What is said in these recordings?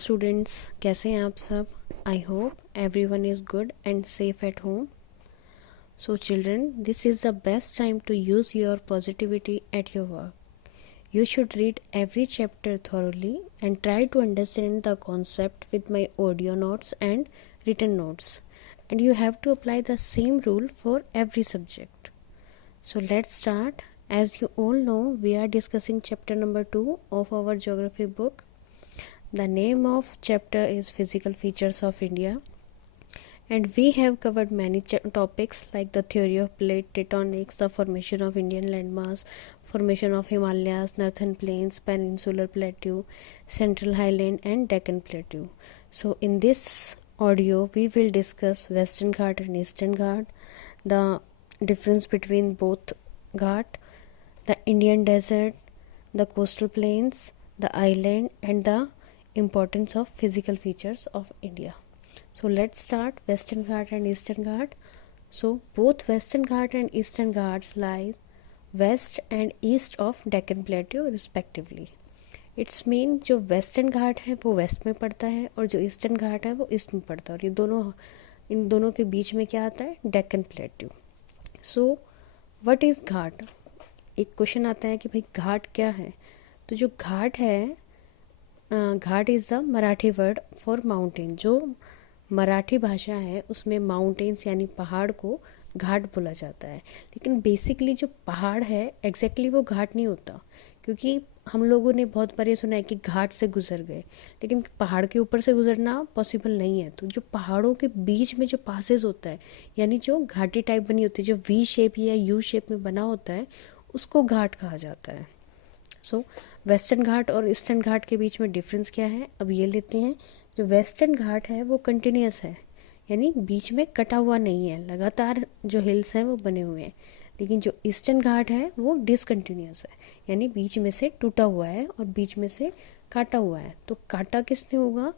Students, कैसे हैं आप सब? I hope everyone is good and safe at home. So children, this is the best time to use your positivity at your work. You should read every chapter thoroughly and try to understand the concept with my audio notes and written notes. And you have to apply the same rule for every subject. So let's start. As you all know, we are discussing chapter number 2 of our geography book. The name of chapter is Physical Features of India, and we have covered many topics like the theory of plate tectonics, the formation of Indian landmass, formation of Himalayas, northern plains, peninsular plateau, central highland and Deccan plateau. So in this audio we will discuss Western Ghat and Eastern Ghat, the difference between both Ghat, the Indian desert, the coastal plains, the island and the importance of physical features of India. So let's start Western Ghat and Eastern Ghat. So both Western Ghat and Eastern Ghats lie west and east of Deccan Plateau respectively. It's mean जो western घाट है वो waste में पड़ता है और जो eastern घाट है वो ईस्ट में पड़ता है, और ये इन दोनों के बीच में क्या आता है? Deccan plateau. So what is ghat? एक क्वेश्चन आता है कि भाई घाट क्या है. तो जो घाट है, ghat is the Marathi word for mountain. जो मराठी भाषा है उसमें माउंटेन्स यानी पहाड़ को घाट बोला जाता है. लेकिन बेसिकली जो पहाड़ है एग्जैक्टली वो घाट नहीं होता, क्योंकि हम लोगों ने बहुत बार ये सुना है कि घाट से गुजर गए, लेकिन पहाड़ के ऊपर से गुजरना पॉसिबल नहीं है. तो जो पहाड़ों के बीच में जो पासेज होता है, यानी जो घाटी टाइप बनी होती है, जो वी शेप या यू शेप में बना होता है, उसको घाट कहा जाता है. सो वेस्टर्न घाट और ईस्टर्न घाट के बीच में डिफरेंस क्या है, अब ये लेते हैं. जो वेस्टर्न घाट है वो कंटिन्यूस है, यानी बीच में कटा हुआ नहीं है, लगातार जो हिल्स हैं वो बने हुए हैं. लेकिन जो ईस्टर्न घाट है वो डिसकंटिन्यूस है, यानी बीच में से टूटा हुआ है और बीच में से काटा हुआ है. तो काटा किसने होगा?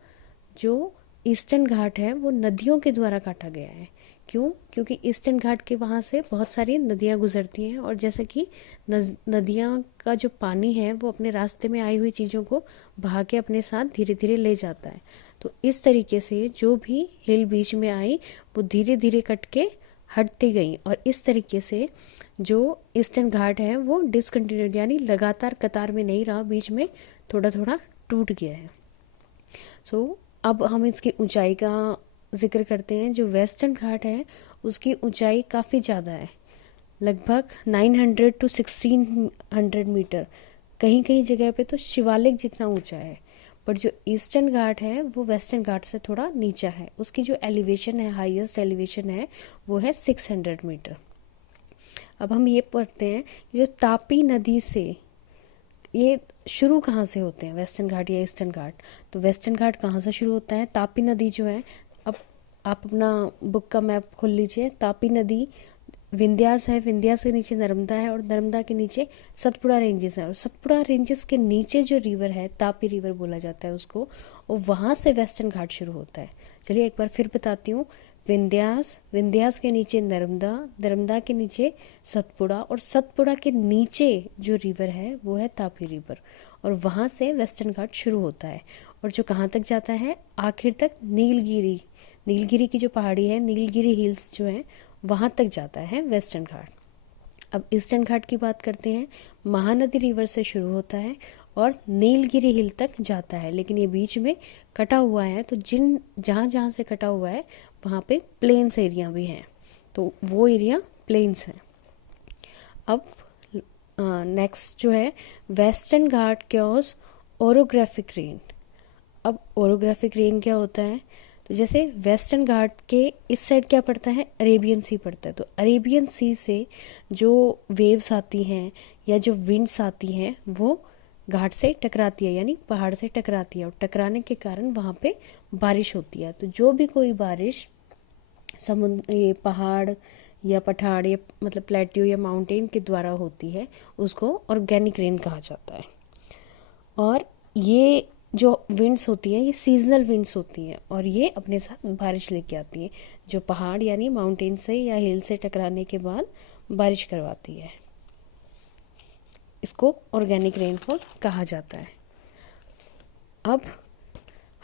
जो ईस्टर्न घाट है वो नदियों के द्वारा काटा गया है. क्यों? क्योंकि ईस्टर्न घाट के वहाँ से बहुत सारी नदियाँ गुजरती हैं, और जैसे कि नदियाँ का जो पानी है वो अपने रास्ते में आई हुई चीज़ों को बहा के अपने साथ धीरे धीरे ले जाता है. तो इस तरीके से जो भी हिल बीच में आई वो धीरे धीरे कट के हटती गई, और इस तरीके से जो ईस्टर्न घाट है वो डिसकंटिन्यूड यानी लगातार कतार में नहीं रहा, बीच में थोड़ा थोड़ा टूट गया है. सो अब हम इसकी ऊंचाई का जिक्र करते हैं. जो वेस्टर्न घाट है उसकी ऊंचाई काफ़ी ज़्यादा है, लगभग 900 to 1600 मीटर, कहीं कहीं जगह पे तो शिवालिक जितना ऊंचा है. पर जो ईस्टर्न घाट है वो वेस्टर्न घाट से थोड़ा नीचा है. उसकी जो एलिवेशन है, हाईएस्ट एलिवेशन है, वो है 600 मीटर. अब हम ये पढ़ते हैं कि जो तापी नदी से ये शुरू कहाँ से होते हैं, वेस्टर्न घाट या ईस्टर्न घाट? तो वेस्टर्न घाट कहाँ से शुरू होता है? तापी नदी जो है, अब आप अपना बुक का मैप खोल लीजिए. तापी नदी विंध्यास है, विंध्यास के नीचे नर्मदा है, और नर्मदा के नीचे सतपुड़ा रेंजेस है, और सतपुड़ा रेंजेस के नीचे जो रिवर है तापी रिवर बोला जाता है उसको, और वहाँ से वेस्टर्न घाट शुरू होता है. चलिए एक बार फिर बताती हूँ. विंध्यास, विंध्यास के नीचे नर्मदा, नर्मदा के नीचे सतपुड़ा, और सतपुड़ा के नीचे जो रिवर है वो है तापी रिवर, और वहाँ से वेस्टर्न घाट शुरू होता है. और जो कहाँ तक जाता है? आखिर तक नीलगिरी, नीलगिरी की जो पहाड़ी है, नीलगिरी हिल्स जो है, वहाँ तक जाता है वेस्टर्न घाट. अब ईस्टर्न घाट की बात करते हैं. महानदी रिवर से शुरू होता है और नीलगिरी हिल तक जाता है, लेकिन ये बीच में कटा हुआ है. तो जहाँ जहाँ से कटा हुआ है वहाँ पे प्लेन्स एरिया भी हैं, तो वो एरिया प्लेन्स हैं. अब नेक्स्ट जो है वेस्टर्न घाट क्योस ओरोग्राफिक रेन. अब ओरोग्राफिक रेन क्या होता है? तो जैसे वेस्टर्न घाट के इस साइड क्या पड़ता है? अरेबियन सी पड़ता है. तो अरेबियन सी से जो वेव्स आती हैं या जो विंड्स आती हैं वो घाट से टकराती है, यानी पहाड़ से टकराती है, और टकराने के कारण वहाँ पे बारिश होती है. तो जो भी कोई बारिश समुद्र, ये पहाड़ या पठार या मतलब प्लेट्यू या माउंटेन के द्वारा होती है, उसको ऑर्गेनिक रेन कहा जाता है. और ये जो विंड्स होती हैं ये सीजनल विंड्स होती हैं, और ये अपने साथ बारिश लेके आती हैं, जो पहाड़ यानी माउंटेन से या हिल से टकराने के बाद बारिश करवाती है. इसको ऑर्गेनिक रेनफॉल कहा जाता है. अब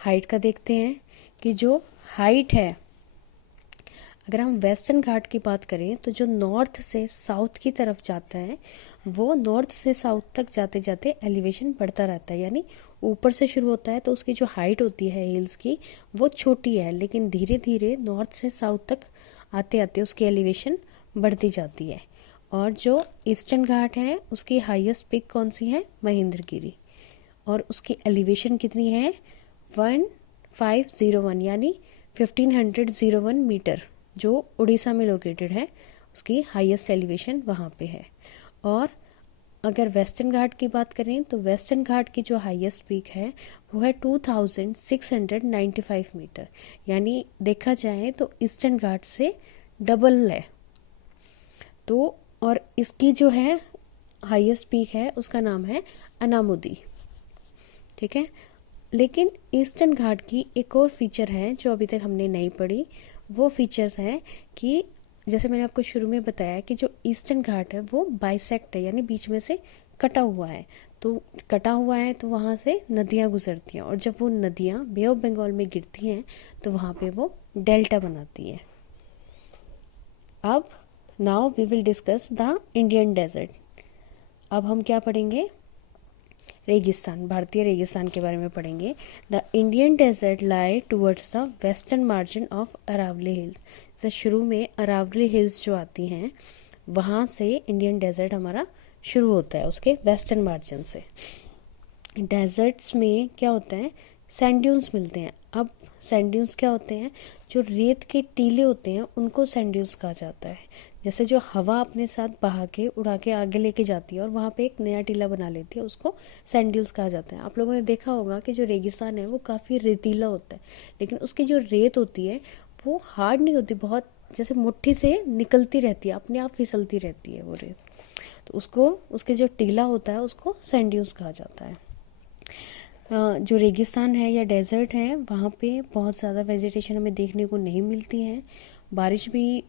हाइट का देखते हैं कि जो हाइट है, अगर हम वेस्टर्न घाट की बात करें तो जो नॉर्थ से साउथ की तरफ जाता है वो नॉर्थ से साउथ तक जाते जाते एलिवेशन बढ़ता रहता है, यानी ऊपर से शुरू होता है तो उसकी जो हाइट होती है हिल्स की वो छोटी है, लेकिन धीरे धीरे नॉर्थ से साउथ तक आते आते उसकी एलिवेशन बढ़ती जाती है। और जो ईस्टर्न घाट है उसकी हाईएस्ट पीक कौन सी है? महेंद्रगिरी, और उसकी एलिवेशन कितनी है? 1501 यानी 1501 मीटर, जो उड़ीसा में लोकेटेड है, उसकी हाईएस्ट एलिवेशन वहाँ पे है। और अगर वेस्टर्न घाट की बात करें तो वेस्टर्न घाट की जो हाईएस्ट पीक है वो है 2695 मीटर, यानी देखा जाए तो ईस्टर्न घाट से डबल है। तो और इसकी जो है हाईएस्ट पीक है उसका नाम है अनामुदी, ठीक है। लेकिन ईस्टर्न घाट की एक और फीचर है जो अभी तक हमने नहीं पढ़ी, वो फीचर्स है कि जैसे मैंने आपको शुरू में बताया कि जो ईस्टर्न घाट है वो बाइसेक्ट है, यानी बीच में से कटा हुआ है। तो कटा हुआ है तो वहाँ से नदियाँ गुजरती हैं, और जब वो नदियाँ बे ऑफ बंगाल में गिरती हैं तो वहाँ पे वो डेल्टा बनाती है। अब now we will discuss the Indian desert. अब हम क्या पढ़ेंगे? रेगिस्तान, भारतीय रेगिस्तान के बारे में पढ़ेंगे। The Indian desert lie towards the western margin of Aravalli hills. जैसे शुरू में अरावली हिल्स जो आती हैं वहाँ से इंडियन डेजर्ट हमारा शुरू होता है, उसके वेस्टर्न मार्जिन से। डेजर्ट्स में क्या होता है? सैंड ड्यून्स मिलते हैं। अब सैंड ड्यून्स क्या होते हैं? जो रेत के टीले होते हैं उनको सैंड ड्यून्स कहा जाता है। जैसे जो हवा अपने साथ बहा के उड़ा के आगे लेके जाती है और वहाँ पे एक नया टीला बना लेती है, उसको सैंड ड्यून्स कहा जाता है। आप लोगों ने देखा होगा कि जो रेगिस्तान है वो काफ़ी रेतीला होता है, लेकिन उसकी जो रेत होती है वो हार्ड नहीं होती, बहुत जैसे मुट्ठी से निकलती रहती है, अपने आप फिसलती रहती है वो रेत। तो उसको, उसके जो टीला होता है उसको सैंड ड्यून्स कहा जाता है। जो रेगिस्तान है या डेजर्ट है वहाँ पे बहुत ज़्यादा वेजिटेशन हमें देखने को नहीं मिलती है, बारिश भी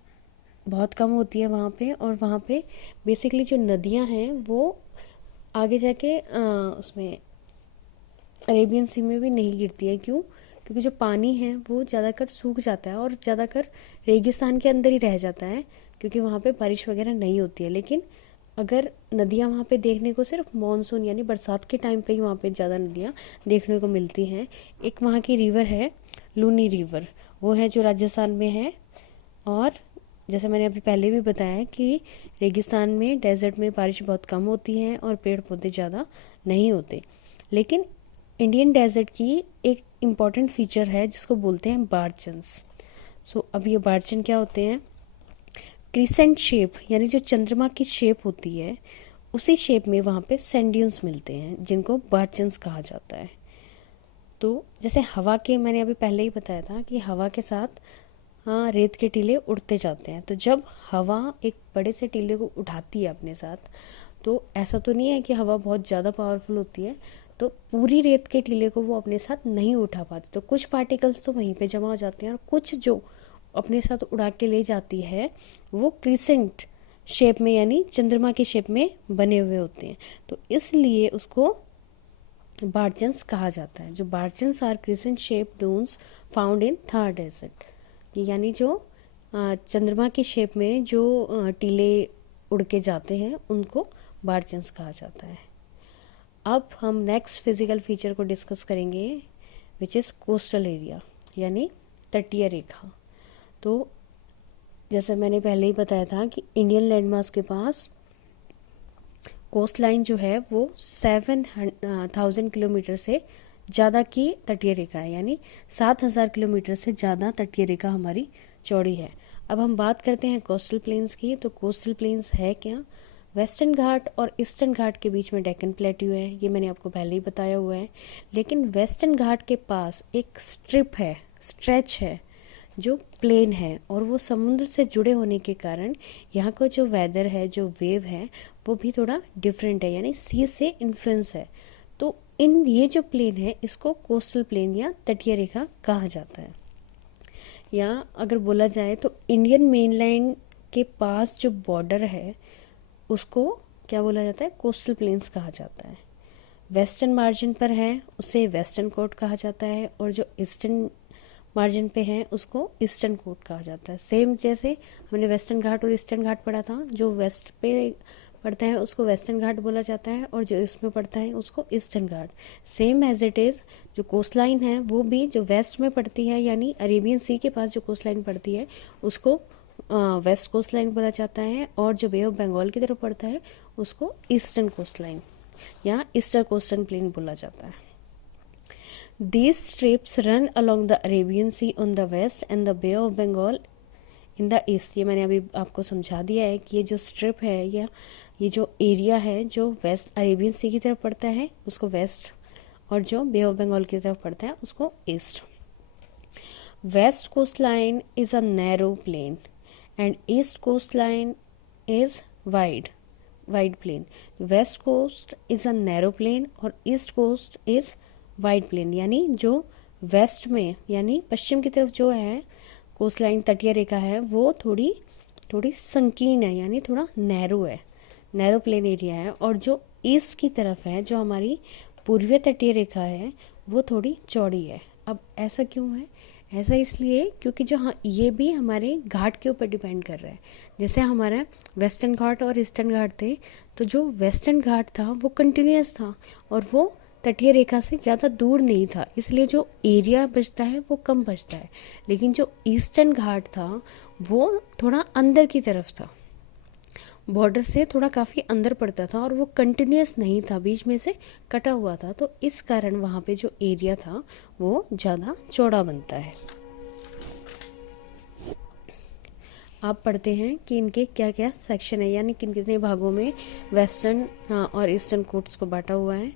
बहुत कम होती है वहाँ पे, और वहाँ पे बेसिकली जो नदियाँ हैं वो आगे जाके उसमें अरेबियन सी में भी नहीं गिरती है। क्यों? क्योंकि जो पानी है वो ज़्यादातर सूख जाता है और ज़्यादातर रेगिस्तान के अंदर ही रह जाता है, क्योंकि वहाँ पे बारिश वगैरह नहीं होती है। लेकिन अगर नदियाँ वहाँ पे देखने को सिर्फ मॉनसून यानी बरसात के टाइम पे ही वहाँ पे ज़्यादा नदियाँ देखने को मिलती हैं। एक वहाँ की रिवर है लूनी रिवर, वो है जो राजस्थान में है। और जैसे मैंने अभी पहले भी बताया कि रेगिस्तान में, डेजर्ट में बारिश बहुत कम होती है और पेड़ पौधे ज़्यादा नहीं होते। लेकिन इंडियन डेजर्ट की एक इम्पॉर्टेंट फीचर है जिसको बोलते हैं बार्चन्स। अब ये बार्चन क्या होते हैं? क्रिसेंट शेप, यानी जो चंद्रमा की शेप होती है उसी शेप में वहाँ पे सैंड ड्यून्स मिलते हैं जिनको बार्चन्स कहा जाता है। तो जैसे हवा के, मैंने अभी पहले ही बताया था कि हवा के साथ रेत के टीले उड़ते जाते हैं। तो जब हवा एक बड़े से टीले को उठाती है अपने साथ, तो ऐसा तो नहीं है कि हवा बहुत ज़्यादा पावरफुल होती है तो पूरी रेत के टीले को वो अपने साथ नहीं उठा पाती, तो कुछ पार्टिकल्स तो वहीं पे जमा हो जाते हैं और कुछ जो अपने साथ उड़ा के ले जाती है वो क्रिसेंट शेप में यानी चंद्रमा की शेप में बने हुए होते हैं, तो इसलिए उसको बार्चन्स कहा जाता है। जो barchans are crescent shape dunes found in Thar desert, यानी जो चंद्रमा की शेप में जो टीले उड़ के जाते हैं उनको बार्चन्स कहा जाता है। अब हम नेक्स्ट फिजिकल फीचर को डिस्कस करेंगे विच इज़ कोस्टल एरिया, यानी तटीय रेखा। तो जैसे मैंने पहले ही बताया था कि इंडियन लैंडमास के पास कोस्ट लाइन जो है वो 7,000 किलोमीटर से ज़्यादा की तटीय रेखा है, यानी 7,000 किलोमीटर से ज़्यादा तटीय रेखा हमारी चौड़ी है। अब हम बात करते हैं कोस्टल प्लेन्स की। तो कोस्टल प्लेन्स है क्या? वेस्टर्न घाट और ईस्टर्न घाट के बीच में डेक्कन प्लेट्यू है, ये मैंने आपको पहले ही बताया हुआ है। लेकिन वेस्टर्न घाट के पास एक स्ट्रिप है, स्ट्रेच है जो प्लेन है, और वो समुद्र से जुड़े होने के कारण यहाँ का जो वेदर है, जो वेव है, वो भी थोड़ा डिफरेंट है, यानी सी से इन्फ्लुएंस है। तो ये जो प्लेन है इसको कोस्टल प्लेन या तटीय रेखा कहा जाता है। या अगर बोला जाए तो इंडियन मेनलैंड के पास जो बॉर्डर है उसको क्या बोला जाता है? कोस्टल प्लेन्स कहा जाता है। वेस्टर्न मार्जिन पर है उसे वेस्टर्न कोट कहा जाता है, और जो ईस्टर्न मार्जिन पे है उसको ईस्टर्न कोट कहा जाता है। सेम जैसे हमने वेस्टर्न घाट और ईस्टर्न घाट पढ़ा था, जो वेस्ट पे पड़ता है उसको वेस्टर्न घाट बोला जाता है, और जो ईस्ट में पड़ता है उसको eastern ghat. Same as it is जो कोस्ट लाइन है वो भी जो वेस्ट में पड़ती है, यानी अरेबियन सी के पास जो कोस्ट लाइन पड़ती है उसको वेस्ट कोस्ट लाइन बोला जाता है, और जो बे ऑफ बंगाल की तरफ पड़ता है उसको ईस्टर्न कोस्ट लाइन या ईस्टर्न कोस्टल प्लेन बोला जाता है। These strips run along the Arabian Sea on the west and the Bay of Bengal in the east। ये मैंने अभी आपको समझा दिया है कि ये जो स्ट्रिप है या ये जो एरिया है जो वेस्ट अरेबियन सी की तरफ पड़ता है उसको वेस्ट, और जो बे ऑफ बंगाल की तरफ पड़ता है उसको east. West coast line is a narrow plain and east coast line is wide plain. West coast is a narrow plain और east coast is wide plain, यानी जो वेस्ट में यानी पश्चिम की तरफ जो है कोस्ट लाइन तटीय रेखा है वो थोड़ी संकीर्ण है, यानी थोड़ा नैरो है, नैरो प्लेन एरिया है, और जो ईस्ट की तरफ है जो हमारी पूर्वीय तटीय रेखा है वो थोड़ी चौड़ी है। अब ऐसा क्यों है? ऐसा इसलिए क्योंकि जो ये भी हमारे घाट के ऊपर डिपेंड कर रहा है। जैसे हमारा वेस्टर्न घाट और ईस्टर्न घाट थे, तो जो वेस्टर्न घाट था वो कंटिन्यूस था और वो तटीय रेखा से ज़्यादा दूर नहीं था, इसलिए जो एरिया बचता है वो कम बचता है। लेकिन जो ईस्टर्न घाट था वो थोड़ा अंदर की तरफ था, बॉर्डर से थोड़ा काफ़ी अंदर पड़ता था और वो कंटिन्यूस नहीं था, बीच में से कटा हुआ था, तो इस कारण वहाँ पे जो एरिया था वो ज़्यादा चौड़ा बनता है। आप पढ़ते हैं कि इनके क्या क्या सेक्शन है, यानी किन कितने भागों में वेस्टर्न और ईस्टर्न कोट्स को बांटा हुआ है।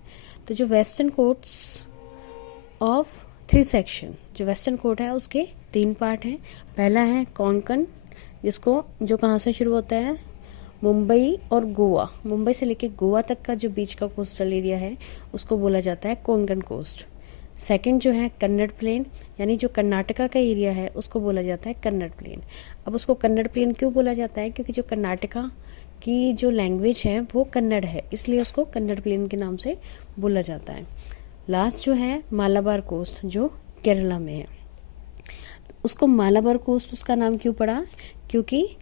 तो जो वेस्टर्न कोट्स ऑफ 3 सेक्शन, जो वेस्टर्न कोट है उसके 3 पार्ट हैं। पहला है कोंकण, जिसको जो कहाँ से शुरू होता है, मुंबई और गोवा, मुंबई से लेके गोवा तक का जो बीच का कोस्टल एरिया है उसको बोला जाता है कोंकण कोस्ट। सेकंड जो है कन्नड़ प्लेन, यानी जो कर्नाटका का एरिया है उसको बोला जाता है कन्नड़ प्लेन। अब उसको कन्नड़ प्लेन क्यों बोला जाता है? क्योंकि जो कर्नाटका की जो लैंग्वेज है वो कन्नड़ है, इसलिए उसको कन्नड़ प्लेन के नाम से बोला जाता है। लास्ट जो है मालाबार कोस्ट, जो केरला में है, उसको मालाबार कोस्ट उसका नाम क्यों पड़ा? क्योंकि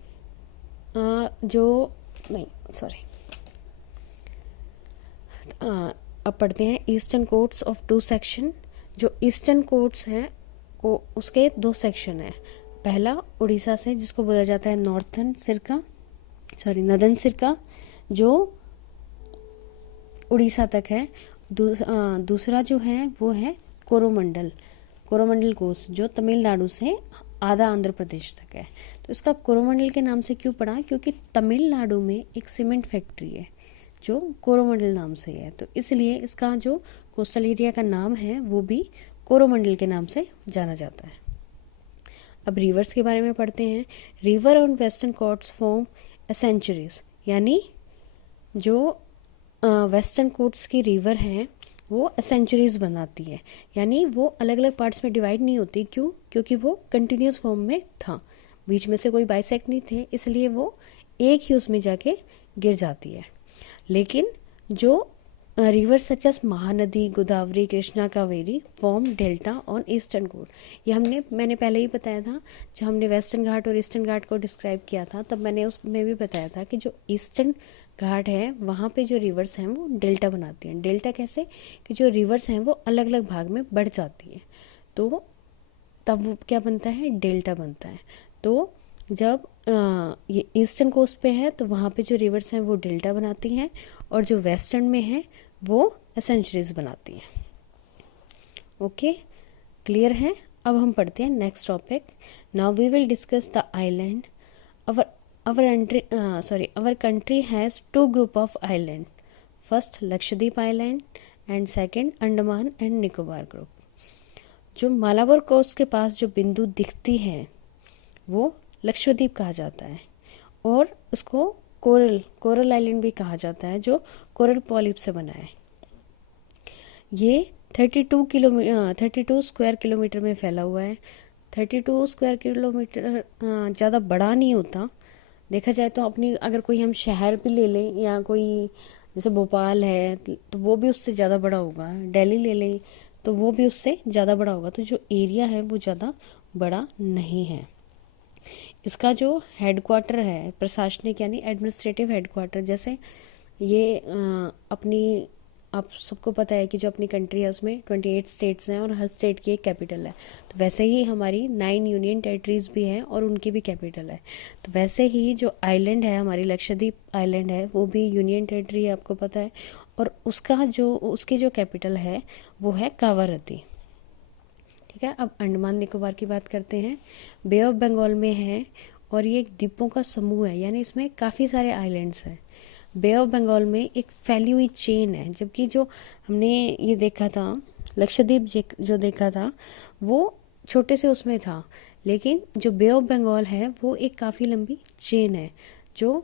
अब पढ़ते हैं ईस्टर्न कोट्स ऑफ 2 सेक्शन। जो ईस्टर्न कोट्स हैं वो उसके 2 सेक्शन हैं। पहला उड़ीसा से, जिसको बोला जाता है नॉर्दर्न सिरका, जो उड़ीसा तक है। दूसरा जो है वो है कोरोमंडल कोस्ट, जो तमिलनाडु से आधा आंध्र प्रदेश तक है। तो इसका कोरोमंडल के नाम से क्यों पड़ा? क्योंकि तमिलनाडु में एक सीमेंट फैक्ट्री है जो कोरोमंडल नाम से है, तो इसलिए इसका जो कोस्टल एरिया का नाम है वो भी कोरोमंडल के नाम से जाना जाता है। अब रिवर्स के बारे में पढ़ते हैं। River on western coasts form estuaries, यानी जो वेस्टर्न कोट्स की रिवर हैं वो एसेंचुरीज बनाती है, यानी वो अलग अलग पार्ट्स में डिवाइड नहीं होती। क्यों? क्योंकि वो कंटिन्यूस फॉर्म में था, बीच में से कोई बाइसेक्ट नहीं थे, इसलिए वो एक ही उसमें जाके गिर जाती है। लेकिन जो river such as Mahanadi, Godavari, Krishna, Kaveri form delta on eastern coast. ये मैंने पहले ही बताया था, जब हमने वेस्टर्न घाट और ईस्टर्न घाट को डिस्क्राइब किया था तब मैंने उसमें भी बताया था कि जो ईस्टर्न घाट है वहाँ पे जो रिवर्स हैं वो डेल्टा बनाती हैं। डेल्टा कैसे? कि जो रिवर्स हैं वो अलग अलग भाग में बढ़ जाती हैं, तो तब वो क्या बनता है? डेल्टा बनता है। तो जब ये ईस्टर्न कोस्ट पे है तो वहाँ पे जो रिवर्स हैं वो डेल्टा बनाती हैं, और जो वेस्टर्न में है वो एसेंचुरीज बनाती हैं। ओके, क्लियर है? अब हम पढ़ते हैं next topic. Now we will discuss the island. Our country has 2 group of island. First Lakshadweep Island and second Andaman and Nicobar group. जो मालाबार कोस्ट के पास जो बिंदु दिखती है वो लक्षद्वीप कहा जाता है, और उसको कोरल आइलैंड भी कहा जाता है, जो कोरल पॉलिप से बना है। ये 32 स्क्वायर किलोमीटर में फैला हुआ है। 32 स्क्वायर किलोमीटर ज़्यादा बड़ा नहीं होता, देखा जाए तो अपनी अगर कोई हम शहर भी ले लें या कोई जैसे भोपाल है तो वो भी उससे ज़्यादा बड़ा होगा, दिल्ली ले लें तो वो भी उससे ज़्यादा बड़ा होगा। तो जो एरिया है वो ज़्यादा बड़ा नहीं है। इसका जो हेडक्वार्टर है प्रशासनिक यानी एडमिनिस्ट्रेटिव हेडक्वार्टर, जैसे ये अपनी आप सबको पता है कि जो अपनी कंट्री है उसमें 28 स्टेट्स हैं और हर स्टेट की एक कैपिटल है। तो वैसे ही हमारी 9 यूनियन टेरिटरीज भी हैं और उनकी भी कैपिटल है। तो वैसे ही जो आइलैंड है हमारी लक्षद्वीप आइलैंड है वो भी यूनियन टेरिटरी है, आपको पता है। और उसकी जो कैपिटल है वो है कावारत्ती। ठीक है, अब अंडमान निकोबार की बात करते हैं। बे ऑफ बंगाल में है और ये एक द्वीपों का समूह है, यानी इसमें काफ़ी सारे आइलैंड्स हैं। बे ऑफ बंगाल में एक फैली हुई चेन है, जबकि जो हमने ये देखा था लक्षद्वीप जो देखा था वो छोटे से उसमें था, लेकिन जो बे ऑफ बंगाल है वो एक काफ़ी लंबी चेन है। जो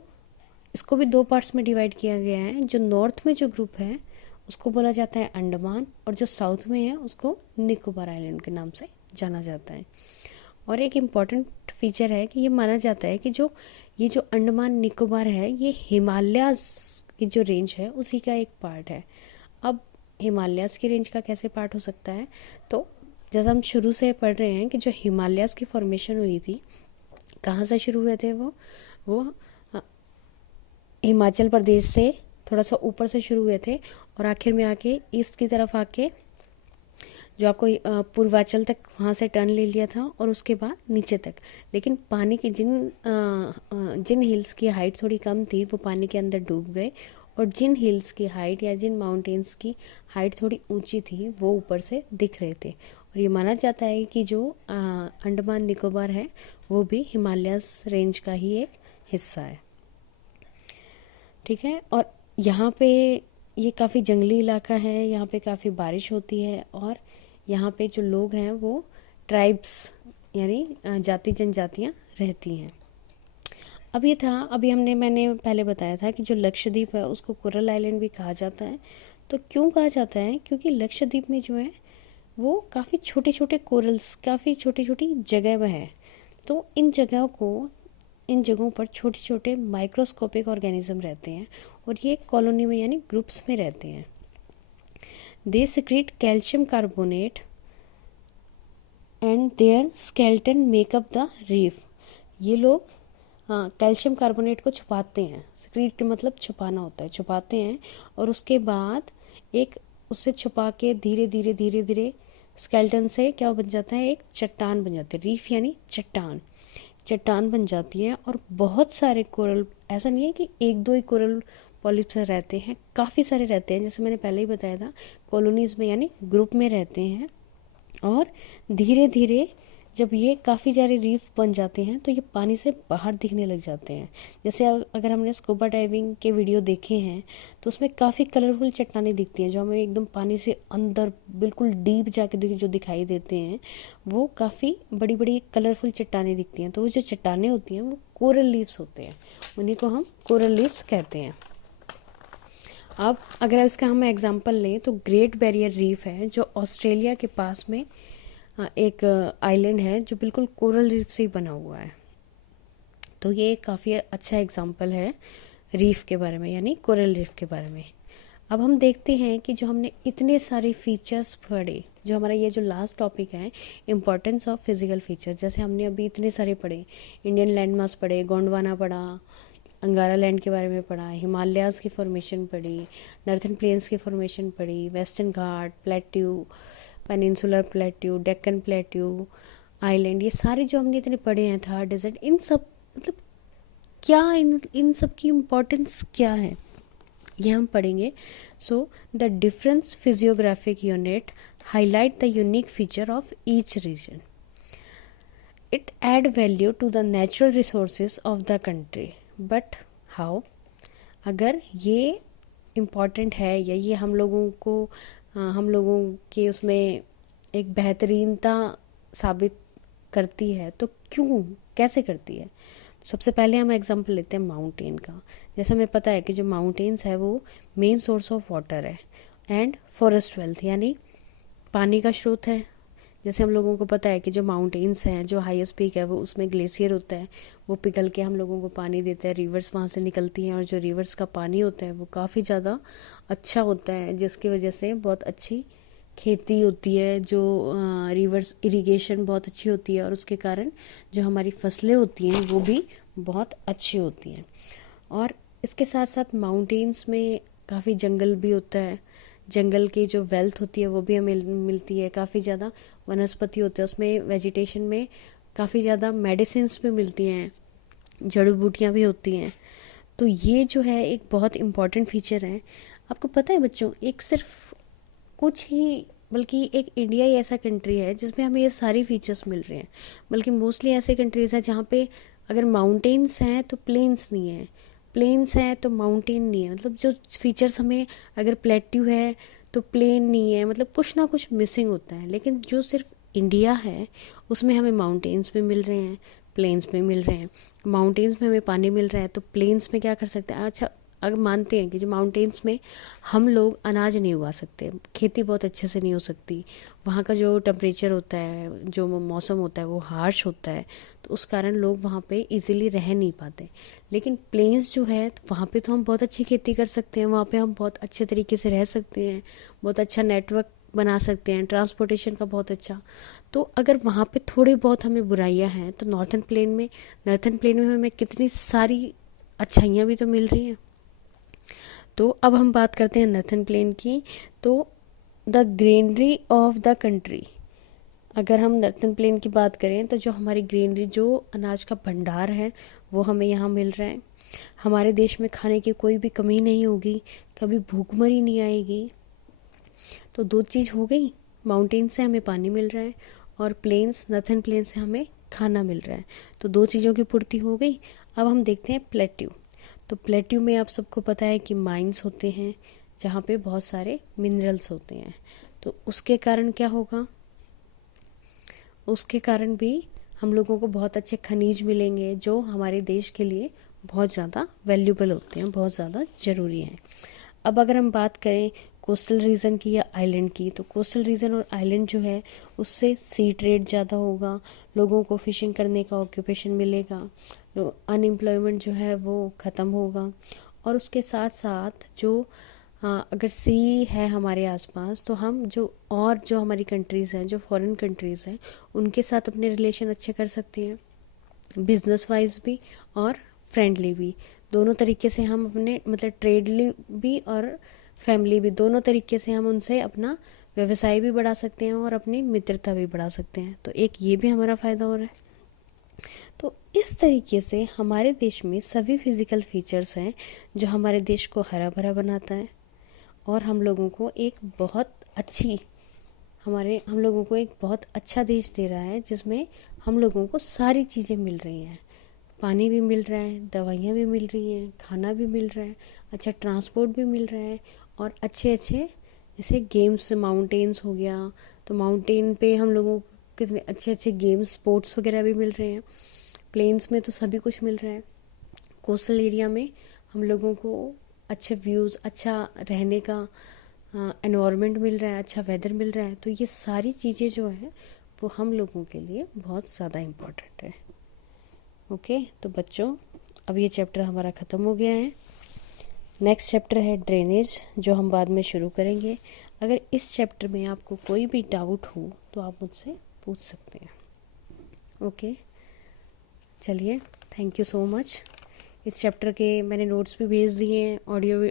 इसको भी दो पार्ट्स में डिवाइड किया गया है। जो नॉर्थ में जो ग्रुप है उसको बोला जाता है अंडमान, और जो साउथ में है उसको निकोबार आइलैंड के नाम से जाना जाता है। और एक इम्पॉर्टेंट फीचर है कि ये माना जाता है कि ये जो अंडमान निकोबार है ये हिमालयाज़ की जो रेंज है उसी का एक पार्ट है। अब हिमालयाज़ की रेंज का कैसे पार्ट हो सकता है? तो जैसा हम शुरू से पढ़ रहे हैं कि जो हिमालयाज़ की फॉर्मेशन हुई थी, कहाँ से शुरू हुए थे वो हिमाचल प्रदेश से थोड़ा सा ऊपर से शुरू हुए थे और आखिर में आके ईस्ट की तरफ आके जो आपको पूर्वांचल तक वहाँ से टर्न ले लिया था और उसके बाद नीचे तक। लेकिन पानी की जिन हिल्स की हाइट थोड़ी कम थी वो पानी के अंदर डूब गए, और जिन हिल्स की हाइट या जिन माउंटेन्स की हाइट थोड़ी ऊंची थी वो ऊपर से दिख रहे थे। और ये माना जाता है कि जो अंडमान निकोबार है वो भी हिमालयस रेंज का ही एक हिस्सा है। ठीक है, और यहाँ पे ये काफ़ी जंगली इलाका है, यहाँ पे काफ़ी बारिश होती है, और यहाँ पे जो लोग हैं वो ट्राइब्स यानी जाति जनजातियाँ रहती हैं। अब ये था, मैंने पहले बताया था कि जो लक्षद्वीप है उसको कोरल आइलैंड भी कहा जाता है। तो क्यों कहा जाता है? क्योंकि लक्षद्वीप में जो है वो काफ़ी छोटे छोटे कोरल्स, काफ़ी छोटी छोटी जगह में है। तो इन जगहों पर छोटे छोटे माइक्रोस्कोपिक ऑर्गेनिज्म रहते हैं और ये कॉलोनी में यानी ग्रुप्स में रहते हैं। They secrete calcium carbonate and their skeleton make up the reef. ये लोग कैल्शियम कार्बोनेट को छुपाते हैं। सिक्रीट मतलब छुपाना होता है, छुपाते हैं, और उसके बाद उससे छुपा के धीरे धीरे स्केलेटन से क्या बन जाता है? एक चट्टान बन जाती है। रीफ यानी चट्टान बन जाती है। और बहुत सारे कोरल, ऐसा नहीं है कि एक दो ही कोरल पॉलिप्स रहते हैं, काफ़ी सारे रहते हैं। जैसे मैंने पहले ही बताया था, कॉलोनीज़ में यानी ग्रुप में रहते हैं, और धीरे धीरे जब ये काफ़ी सारे रीफ बन जाते हैं तो ये पानी से बाहर दिखने लग जाते हैं। जैसे अगर हमने स्कूबा डाइविंग के वीडियो देखे हैं तो उसमें काफ़ी कलरफुल चट्टानें दिखती हैं, जो हमें एकदम पानी से अंदर बिल्कुल डीप जाके जो दिखाई देते हैं वो काफ़ी बड़ी बड़ी कलरफुल चट्टानें दिखती हैं। तो वो जो चट्टानें होती हैं वो कोरल लीव्स होते हैं, उन्हीं को हम कोरल लीव्स कहते हैं। अब अगर इसका हम एग्जांपल लें तो ग्रेट बैरियर रीफ है जो ऑस्ट्रेलिया के पास में एक आइलैंड है जो बिल्कुल कोरल रीफ से ही बना हुआ है। तो ये काफ़ी अच्छा एग्जांपल है रीफ के बारे में, यानी कोरल रीफ के बारे में। अब हम देखते हैं कि जो हमने इतने सारे फीचर्स पढ़े, जो हमारा ये जो लास्ट टॉपिक है इम्पोर्टेंस ऑफ फिजिकल फीचर्स, जैसे हमने अभी इतने सारे पढ़े, इंडियन लैंडमास पढ़े, गोंडवाना पढ़ा, अंगारा लैंड के बारे में पढ़ा, हिमालयाज़ की फॉर्मेशन पढ़ी, नॉर्थन प्लेन्स की फॉर्मेशन पढ़ी, western Ghat, plateau, peninsular plateau, Deccan plateau, island, ये सारे जो हमने इतने पढ़े हैं, थार डेजर्ट, इन सब मतलब क्या इन सब की इम्पोर्टेंस क्या है ये हम पढ़ेंगे। So the difference physiographic unit highlight the unique feature of each region. It add value to the natural resources of the country, but how? अगर ये इम्पॉर्टेंट है या ये हम लोगों के उसमें एक बेहतरीनता साबित करती है तो क्यों, कैसे करती है? सबसे पहले हम एग्जांपल लेते हैं माउंटेन का। जैसे हमें पता है कि जो माउंटेन्स है वो मेन सोर्स ऑफ वाटर है एंड फॉरेस्ट वेल्थ, यानी पानी का स्रोत है, जैसे हम लोगों को पता है कि जो माउंटेन्स हैं, जो हाईएस्ट पीक है, वो उसमें ग्लेशियर होता है, वो पिघल के हम लोगों को पानी देता है, रिवर्स वहाँ से निकलती हैं, और जो रिवर्स का पानी होता है वो काफ़ी ज़्यादा अच्छा होता है, जिसकी वजह से बहुत अच्छी खेती होती है, जो रिवर्स इरिगेशन बहुत अच्छी होती है, और उसके कारण जो हमारी फसलें होती हैं वो भी बहुत अच्छी होती हैं। और इसके साथ साथ माउंटेन्स में काफ़ी जंगल भी होता है, जंगल की जो वेल्थ होती है वो भी हमें मिलती है, काफ़ी ज़्यादा वनस्पति होते हैं उसमें, वेजिटेशन में काफ़ी ज़्यादा मेडिसिन्स भी मिलती हैं, जड़ी बूटियाँ भी होती हैं। तो ये जो है एक बहुत इम्पॉर्टेंट फीचर है। आपको पता है बच्चों, एक सिर्फ कुछ ही, बल्कि एक इंडिया ही ऐसा कंट्री है जिसमें हमें ये सारी फीचर्स मिल रहे हैं, बल्कि मोस्टली ऐसे कंट्रीज़ हैं जहाँ पे अगर माउंटेन्स हैं तो प्लेन्स नहीं है, प्लेन्स हैं तो माउंटेन नहीं है। मतलब जो फीचर्स हमें, अगर प्लेट्यू है तो प्लेन नहीं है, मतलब कुछ ना कुछ मिसिंग होता है। लेकिन जो सिर्फ इंडिया है उसमें हमें माउंटेन्स भी मिल रहे हैं, प्लेन्स में मिल रहे हैं। माउंटेन्स में हमें पानी मिल रहा है तो प्लेन्स में क्या कर सकते हैं, अच्छा अगर मानते हैं कि जो माउंटेन्स में हम लोग अनाज नहीं उगा सकते, खेती बहुत अच्छे से नहीं हो सकती, वहाँ का जो टेम्परेचर होता है, जो मौसम होता है वो हार्श होता है, तो उस कारण लोग वहाँ पे इजीली रह नहीं पाते। लेकिन प्लेन्स जो है तो वहाँ पे तो हम बहुत अच्छी खेती कर सकते हैं, वहाँ पे हम बहुत अच्छे तरीके से रह सकते हैं, बहुत अच्छा नेटवर्क बना सकते हैं, ट्रांसपोर्टेशन का बहुत अच्छा। तो अगर वहाँ पे थोड़ी बहुत हमें बुराइयाँ हैं तो नॉर्थन प्लेन में हमें कितनी सारी अच्छाइयाँ भी तो मिल रही हैं। तो अब हम बात करते हैं नॉर्थन प्लेन की। तो the greenery of the country, अगर हम नॉर्थन प्लेन की बात करें तो जो हमारी ग्रीनरी, जो अनाज का भंडार है वो हमें यहाँ मिल रहा है। हमारे देश में खाने की कोई भी कमी नहीं होगी, कभी भूखमरी नहीं आएगी। तो दो चीज़ हो गई, माउंटेन से हमें पानी मिल रहा है और प्लेन्स, नॉर्थन प्लेन से हमें खाना मिल रहा है, तो दो चीज़ों की पूर्ति हो गई। अब हम देखते हैं प्लेट्यू। तो प्लेट्यू में आप सबको पता है कि माइंस होते हैं जहाँ पे बहुत सारे मिनरल्स होते हैं। तो उसके कारण क्या होगा, उसके कारण भी हम लोगों को बहुत अच्छे खनिज मिलेंगे जो हमारे देश के लिए बहुत ज़्यादा वैल्यूबल होते हैं, बहुत ज़्यादा ज़रूरी हैं। अब अगर हम बात करें कोस्टल रीजन की या आइलैंड की, तो कोस्टल रीजन और आइलैंड जो है उससे सी ट्रेड ज़्यादा होगा, लोगों को फिशिंग करने का ऑक्यूपेशन मिलेगा, अनएम्प्लॉयमेंट जो है वो ख़त्म होगा। और उसके साथ साथ जो अगर सी है हमारे आसपास तो हम जो हमारी कंट्रीज़ हैं, जो फॉरेन कंट्रीज़ हैं, उनके साथ अपने रिलेशन अच्छे कर सकते हैं, बिजनेस वाइज भी और फ्रेंडली भी, दोनों तरीके से हम अपने, मतलब ट्रेडली भी और फैमिली भी, दोनों तरीके से हम उनसे अपना व्यवसाय भी बढ़ा सकते हैं और अपनी मित्रता भी बढ़ा सकते हैं। तो एक ये भी हमारा फ़ायदा हो रहा है। तो इस तरीके से हमारे देश में सभी फिज़िकल फीचर्स हैं जो हमारे देश को हरा भरा बनाता है और हम लोगों को एक बहुत अच्छा देश दे रहा है, जिसमें हम लोगों को सारी चीज़ें मिल रही हैं, पानी भी मिल रहा है, दवाइयाँ भी मिल रही हैं, खाना भी मिल रहा है, अच्छा ट्रांसपोर्ट भी मिल रहा है, और अच्छे अच्छे जैसे गेम्स, माउंटेन्स हो गया तो माउंटेन पे हम लोगों को कितने अच्छे अच्छे गेम्स, स्पोर्ट्स वगैरह भी मिल रहे हैं। प्लेन्स में तो सभी कुछ मिल रहा है। कोस्टल एरिया में हम लोगों को अच्छे व्यूज़, अच्छा रहने का एनवायरनमेंट मिल रहा है, अच्छा वेदर मिल रहा है। तो ये सारी चीज़ें जो है वो हम लोगों के लिए बहुत ज़्यादा इम्पोर्टेंट है। ओके, तो बच्चों अब ये चैप्टर हमारा ख़त्म हो गया है। नेक्स्ट चैप्टर है ड्रेनेज, जो हम बाद में शुरू करेंगे। अगर इस चैप्टर में आपको कोई भी डाउट हो तो आप मुझसे पूछ सकते हैं। ओके, चलिए, थैंक यू सो मच। इस चैप्टर के मैंने नोट्स भी भेज दिए हैं, ऑडियो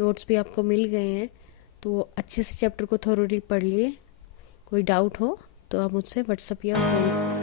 नोट्स भी आपको मिल गए हैं, तो अच्छे से चैप्टर को थोरोली पढ़ लिए। कोई डाउट हो तो आप मुझसे व्हाट्सएप या फ़ोन